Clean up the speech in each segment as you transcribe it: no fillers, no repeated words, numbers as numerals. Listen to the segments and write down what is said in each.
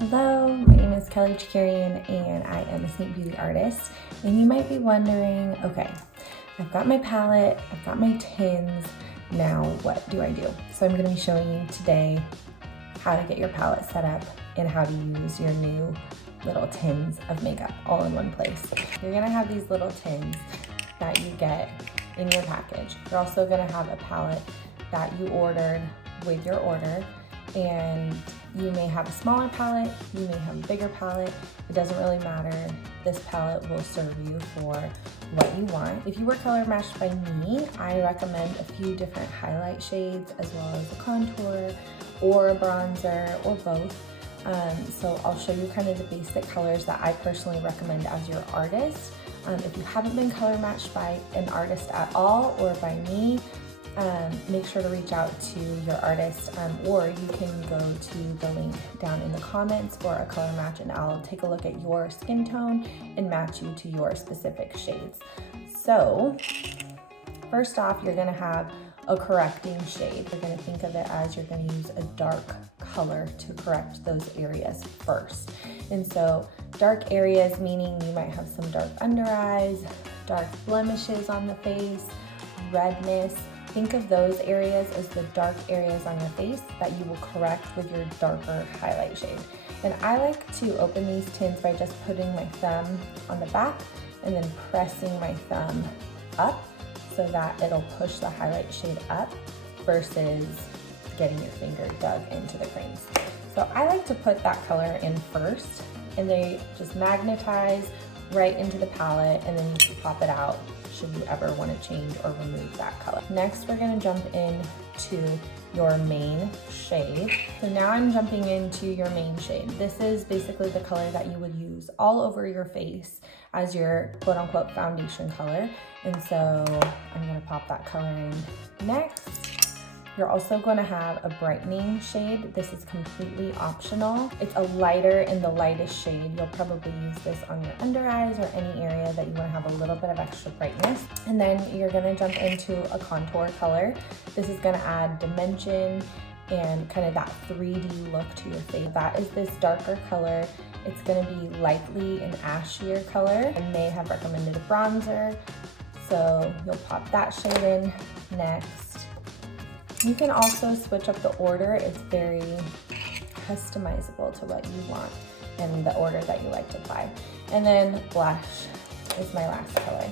Hello, my name is Kelly Chikarian and I am a Seint Beauty artist. And you might be wondering, okay, I've got my palette, I've got my tins, now what do I do? So I'm gonna be showing you today how to get your palette set up and how to use your new little tins of makeup all in one place. You're gonna have these little tins that you get in your package. You're also gonna have a palette that you ordered with your order, and you may have a smaller palette, you may have a bigger palette, it doesn't really matter. This palette will serve you for what you want. If you were color matched by me, I recommend a few different highlight shades as well as a contour or a bronzer or both. So I'll show you kind of the basic colors that I personally recommend as your artist. If you haven't been color matched by an artist at all or by me, make sure to reach out to your artist, or you can go to the link down in the comments for a color match and I'll take a look at your skin tone and match you to your specific shades. So first off, you're gonna have a correcting shade. You're gonna think of it as you're gonna use a dark color to correct those areas first. And so dark areas meaning you might have some dark under eyes, dark blemishes on the face, redness. Think of those areas as the dark areas on your face that you will correct with your darker highlight shade. And I like to open these tins by just putting my thumb on the back and then pressing my thumb up so that it'll push the highlight shade up versus getting your finger dug into the creams. So I like to put that color in first, and they just magnetize right into the palette, and then you can pop it out should you ever want to change or remove that color. Next, we're going to jump into your main shade. So now I'm jumping into your main shade. This is basically the color that you would use all over your face as your quote unquote foundation color. And so I'm going to pop that color in next. You're also going to have a brightening shade. This is completely optional. It's a lighter in the lightest shade. You'll probably use this on your under eyes or any area that you want to have a little bit of extra brightness. And then you're going to jump into a contour color. This is going to add dimension and kind of that 3D look to your face. That is this darker color. It's going to be likely an ashier color. I may have recommended a bronzer, so you'll pop that shade in next. You can also switch up the order. It's very customizable to what you want and the order that you like to apply. And then blush is my last color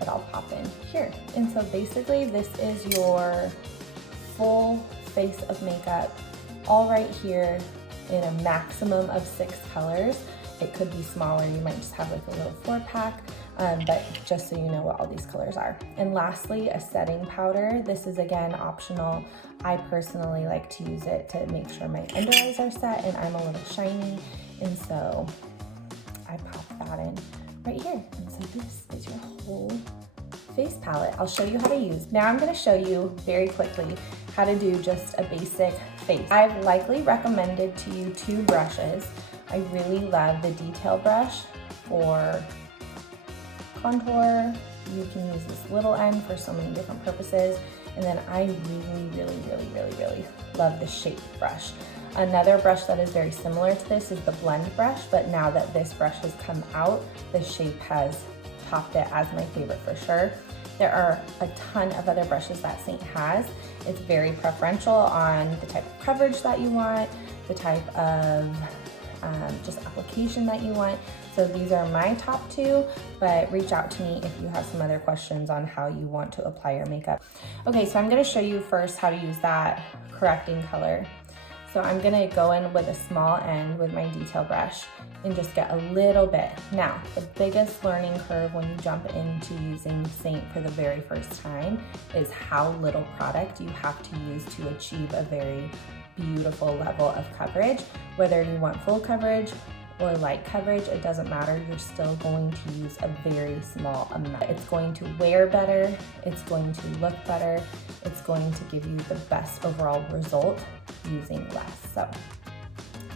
that I'll pop in here. And so basically this is your full face of makeup all right here in a maximum of 6 colors. It could be smaller, you might just have like a little 4-pack. But just so you know what all these colors are. And lastly, a setting powder. This is again optional. I personally like to use it to make sure my under eyes are set and I'm a little shiny. And so I pop that in right here. And so this is your whole face palette. I'll show you how to use. Now I'm gonna show you very quickly how to do just a basic face. I've likely recommended to you 2 brushes. I really love the detail brush for contour. You can use this little end for so many different purposes. And then I really love the shape brush. Another brush that is very similar to this is the blend brush, but now that this brush has come out, the shape has topped it as my favorite for sure. There are a ton of other brushes that Seint has. It's very preferential on the type of coverage that you want, the type of just application that you want. So these are my top 2, but reach out to me if you have some other questions on how you want to apply your makeup. Okay, so I'm gonna show you first how to use that correcting color. So I'm gonna go in with a small end with my detail brush and just get a little bit. Now, the biggest learning curve when you jump into using Seint for the very first time is how little product you have to use to achieve a very beautiful level of coverage. Whether you want full coverage or light coverage, it doesn't matter. You're still going to use a very small amount. It's going to wear better, it's going to look better, it's going to give you the best overall result using less. So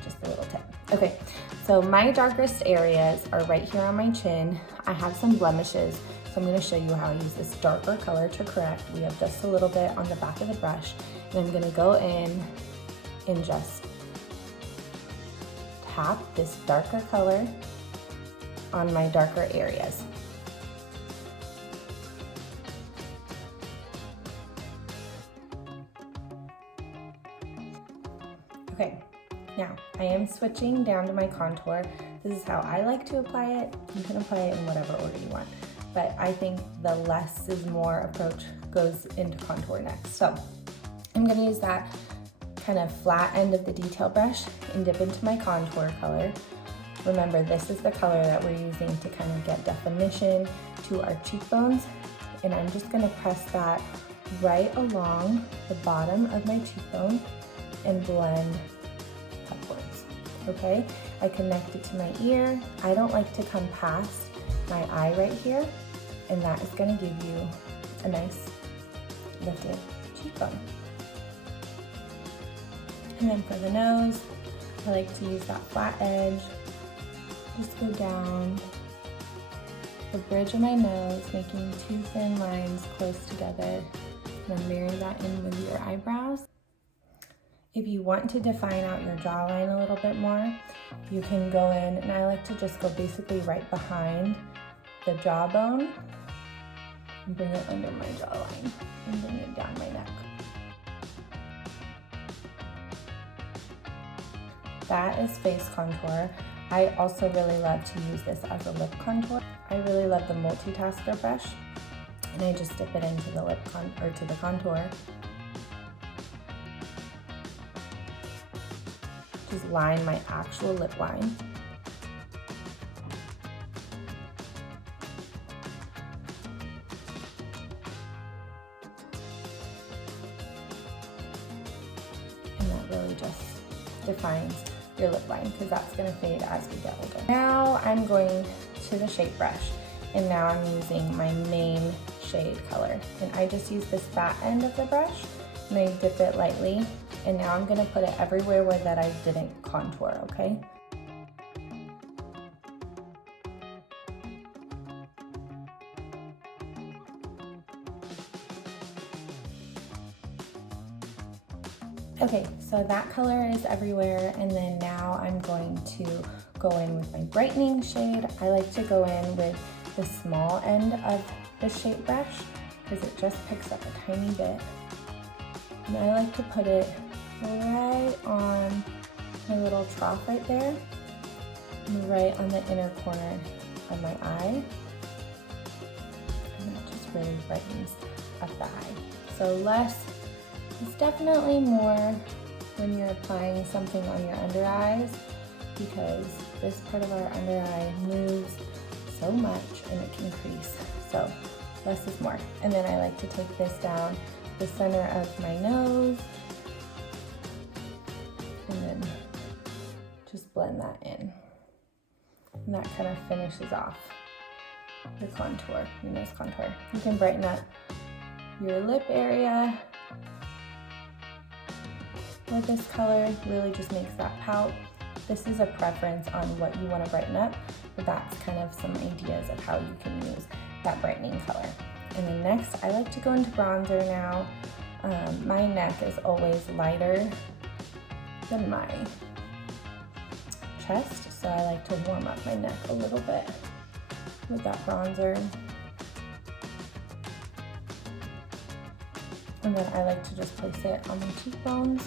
just a little tip. Okay, so my darkest areas are right here on my chin. I have some blemishes, so I'm gonna show you how I use this darker color to correct. We have just a little bit on the back of the brush, and I'm gonna go in and just tap this darker color on my darker areas. Okay, now I am switching down to my contour. This is how I like to apply it. You can apply it in whatever order you want, but I think the less is more approach goes into contour next. So I'm gonna use that kind of flat end of the detail brush and dip into my contour color. Remember, this is the color that we're using to kind of get definition to our cheekbones. And I'm just gonna press that right along the bottom of my cheekbone and blend upwards, okay? I connect it to my ear. I don't like to come past my eye right here, and that is gonna give you a nice lifted cheekbone. And then for the nose, I like to use that flat edge, just go down the bridge of my nose, making two thin lines close together, and then marry that in with your eyebrows. If you want to define out your jawline a little bit more, you can go in, and I like to just go basically right behind the jawbone and bring it under my jawline and bring it down my neck. That is face contour. I also really love to use this as a lip contour. I really love the multitasker brush, and I just dip it into the to the contour. Just line my actual lip line. And that really just defines your lip line, because that's going to fade as we get older. Now I'm going to the shape brush, and now I'm using my main shade color. And I just use this fat end of the brush, and I dip it lightly. And now I'm gonna put it everywhere where that I didn't contour, okay? Okay, so that color is everywhere, and then now I'm going to go in with my brightening shade. I like to go in with the small end of the shape brush because it just picks up a tiny bit. And I like to put it right on my little trough right there, and right on the inner corner of my eye. And that just really brightens up the eye. So less is definitely more when you're applying something on your under eyes, because this part of our under eye moves so much and it can crease. So less is more. And then I like to take this down the center of my nose and then just blend that in. And that kind of finishes off your contour, your nose contour. You can brighten up your lip area with this color, really just makes that pout. This is a preference on what you want to brighten up, but that's kind of some ideas of how you can use that brightening color. And then next, I like to go into bronzer now. My neck is always lighter than my chest, so I like to warm up my neck a little bit with that bronzer. And then I like to just place it on my cheekbones.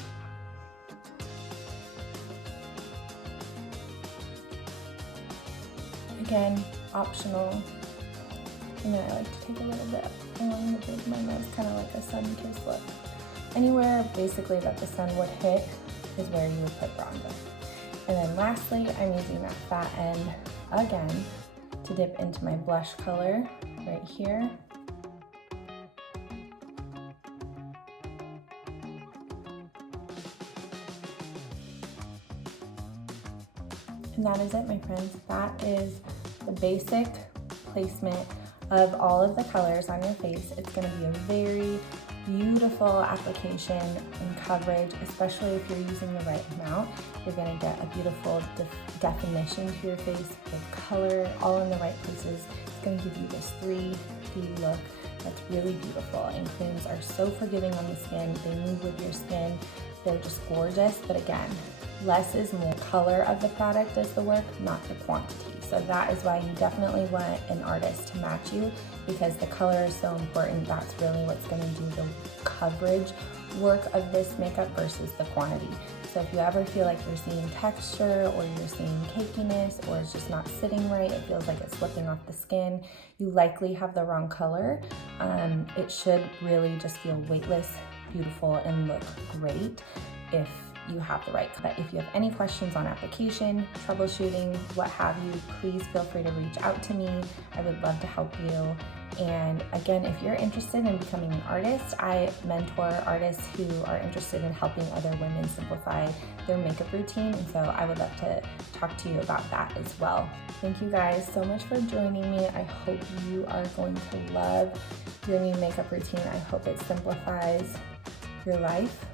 Again, optional. And then I like to take a little bit along the bridge of my nose, kind of like a sun-kissed look. Anywhere basically that the sun would hit is where you would put bronzer. And then lastly, I'm using that fat end again to dip into my blush color right here. And that is it, my friends. That is the basic placement of all of the colors on your face. It's going to be a very beautiful application and coverage, especially if you're using the right amount. You're going to get a beautiful definition to your face with color all in the right places. It's going to give you this 3D look that's really beautiful, and creams are so forgiving on the skin. They move with your skin. They're just gorgeous, but again, less is more. Color of the product does the work, not the quantity. So that is why you definitely want an artist to match you, because the color is so important. That's really what's going to do the coverage work of this makeup versus the quantity. So if you ever feel like you're seeing texture or you're seeing cakiness or it's just not sitting right, it feels like it's slipping off the skin, you likely have the wrong color. It should really just feel weightless, beautiful, and look great if you have the right. But if you have any questions on application, troubleshooting, what have you, please feel free to reach out to me. I would love to help you. And again, if you're interested in becoming an artist, I mentor artists who are interested in helping other women simplify their makeup routine. And so I would love to talk to you about that as well. Thank you guys so much for joining me. I hope you are going to love your new makeup routine. I hope it simplifies your life.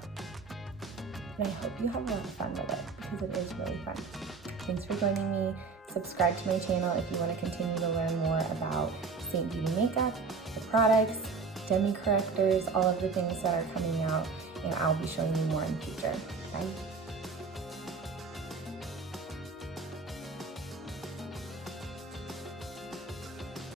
And I hope you have a lot of fun with it, because it is really fun. Thanks for joining me. Subscribe to my channel if you want to continue to learn more about Seint Beauty makeup, the products, demi correctors, all of the things that are coming out, and I'll be showing you more in the future. Bye.